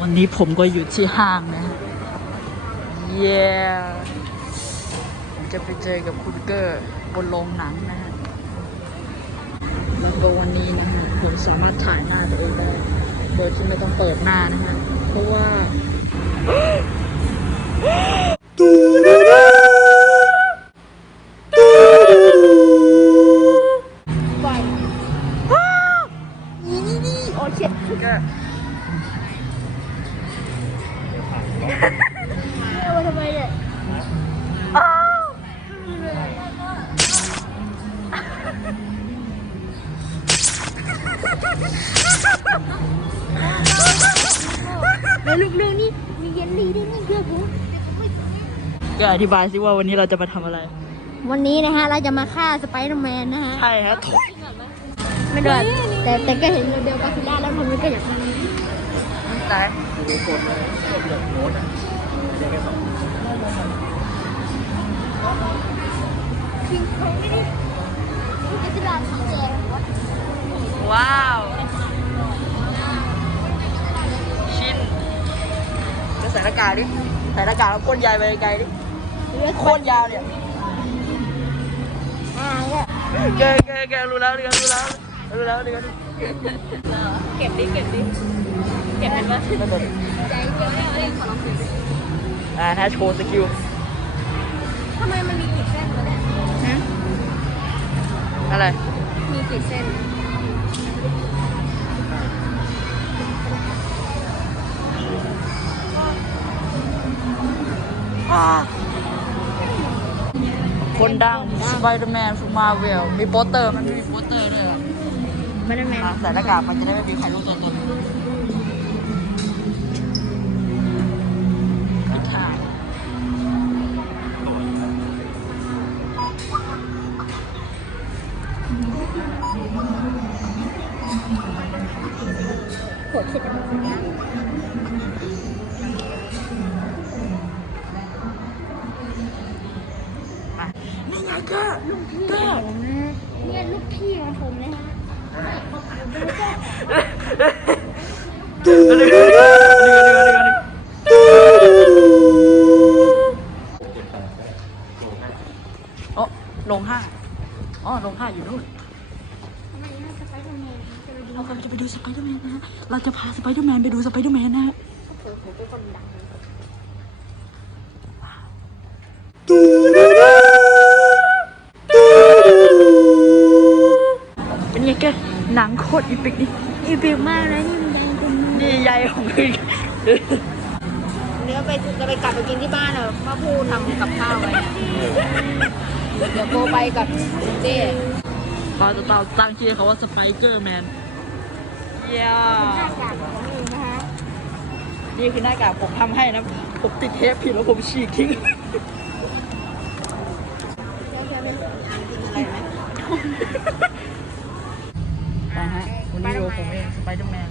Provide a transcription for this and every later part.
วันนี้ผมก็อยู่ที่ห้างนะฮะเย้ผมจะไปเจอกับคุณเกอร์บนโรงหนังนะฮะแล้วก็วันนี้นะฮะผมสามารถถ่ายหน้าตัวเองได้ โดยที่ไม่ต้องเปิดหน้านะฮะ เพราะว่าปล่อยนี่นี่นี่โอ้เช็ แล้วลูกเรื่องนี้มีเยลลี่ด้วยนี่เพื่อนผมก็อธิบายสิว่าวันนี้เราจะมาทำอะไร วันนี้นะฮะเราจะมาฆ่าสไปเดอร์แมนนะฮะ ใช่ฮะถกไม่ได้แต่แต่ก็เห็นโมเดลกาซิล่าแล้วผมก็อยากทำตายคิง คองไม่ได้กาซิล่าสีแดงว้าว ชินจะใส่หน้ากากดิ ใส่หน้ากากแล้วก้นยายไปไกลๆดิโคตรยาวเนี่ยอ่าเนี่ยแกแกแกรู้แล้วเรียนรู้แล้วรู้แล้วเรียนเก็บดิเก็บดิเก็บมันวะนั่นเลยใจเย็นๆเล่นขอลองดูดิอ่าถ้าโชว์สกิลทำไมมันมีกี่เส้นวะเนี่ยฮะ อะไร มีกี่เส้น คนดังสไปเดอร์แมนฟูมาเวลมีโปสเตอร์ มันไม่มีโปสเตอร์ด้วยเหรอไม่ได้แมนอะใส่หน้ากากมันจะได้ไม่มีใครรู้ตัวตน พี่ของผมนะฮะเลยวเดี๋ยวเดี๋ยวเดี๋ยวเดี๋ยวเดี๋ยวโอ้ลงห้าอ๋อลงห้าอยู่นู่นทำไมนะสไปเดอร์แมนจะไปดูเรากำลังจะไปดูสไปเดอร์แมนนะฮะ เราจะพาสไปเดอร์แมนไปดูสไปเดอร์แมนนะฮะ ผมเป็นคนดัง ป็นไงแกหนังโคตรอีพิกนี่อีพิกมากนะนี่มันยังคุณนี่ใยของคือเนื้อไปจะไปกลับไปกินที่บ้านเหรอพ่อพูทำกับข้าวไว้อะเดี๋ยวโบไปกับเจ๊เขาจะตั้งตั้งชื่อเขาว่าสไปเกอร์แมนเย้หน้ากากของเองนะฮะนี่คือหน้ากากผมทำให้นะ ผมติดเทปผิดแล้วผมฉีกทิ้งอะไรไหมไปฮะ วันนี้ดูผมเองสไปเดอร์แมน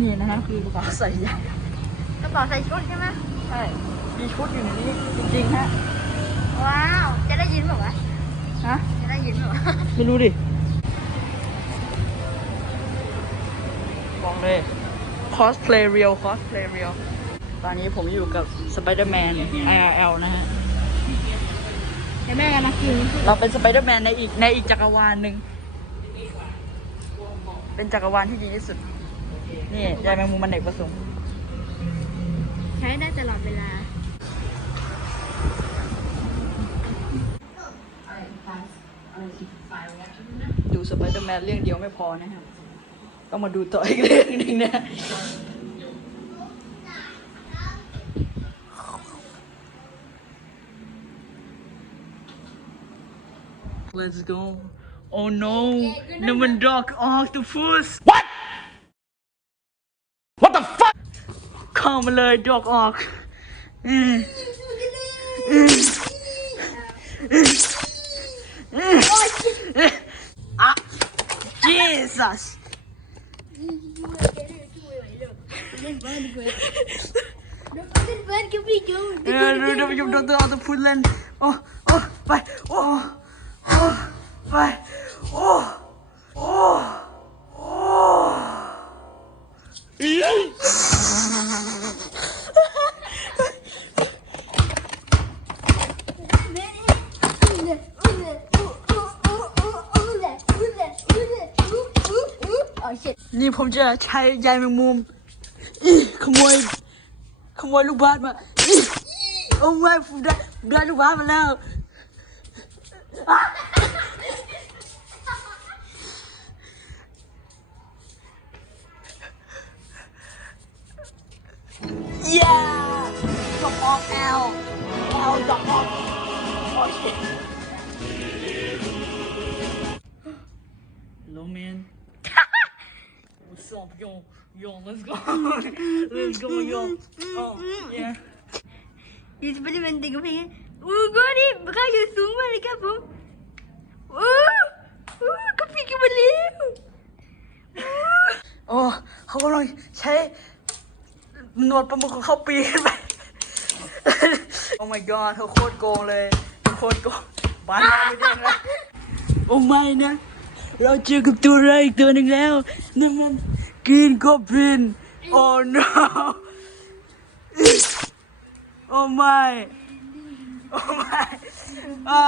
นี่นะฮะคือกระเป๋าใส่ใหญ่กระเป๋าใส่ชุดใช่ไหมใช่มีชุดอยู่ในนี้จริงๆฮะว้าว จะได้ยินเปล่าวะฮะจะได้ยินเปล่าวะไม่รู้ดิบอกเลย cosplay real cosplay real ตอนนี้ผมอยู่กับ Spider-Man IRL นะฮะเดี๋ยวแม่กันนะกินเราเป็น Spider-Man ในอีกในอีกจักรวาลหนึ่ง เป็นจักรวาลที่ดีที่สุด นี่ยายแมงมุมมันเด็กประสงค์ใช้ได้ตลอดเวลา ดู Spider-Man เรื่องเดียวไม่พอนะฮะต้องมาดูต่ออีกเรื่องหนึ่งนะ Let's go Oh no นั่นมัน Dog Octopus What What the fuck เข้ามาเลย Dog Ock อืมอืมอืมอืมอะ Jesus เล่นบ้านดีกว่ Oh shit. นี่ผมจะใช้ใยแมงมุมอีขโมยขโมยลูกบาสมาอีโอ้ไม่ผมได้ได้ลูกบาสมาแล้ว Yeah! Drop off L! L drop off! Oh shit! Hello man. What's up, yo? Yo, let's go. let's go, yo. Oh, yeah. อยู่จะเป็นเด็กกับเพลงอู้ก็ดิข้าอยู่สูงมากเลยครับผมอู้อู้ก็ปีกันมาแล้วโอ้เขากำลังใช้หนวดปลาหมึกของเขาปีนไป โอ้ my god เขาโคตรโกงเลยโคตรโกงบ้านเราไม่ได้แล้วโอ้ไม่นะ เราเจอกับตัวอะไรอีกตัวหนึ่งแล้วนั่นมันกินก็บินโอ้ no โอ้ไม่โอ้ไม่อ่า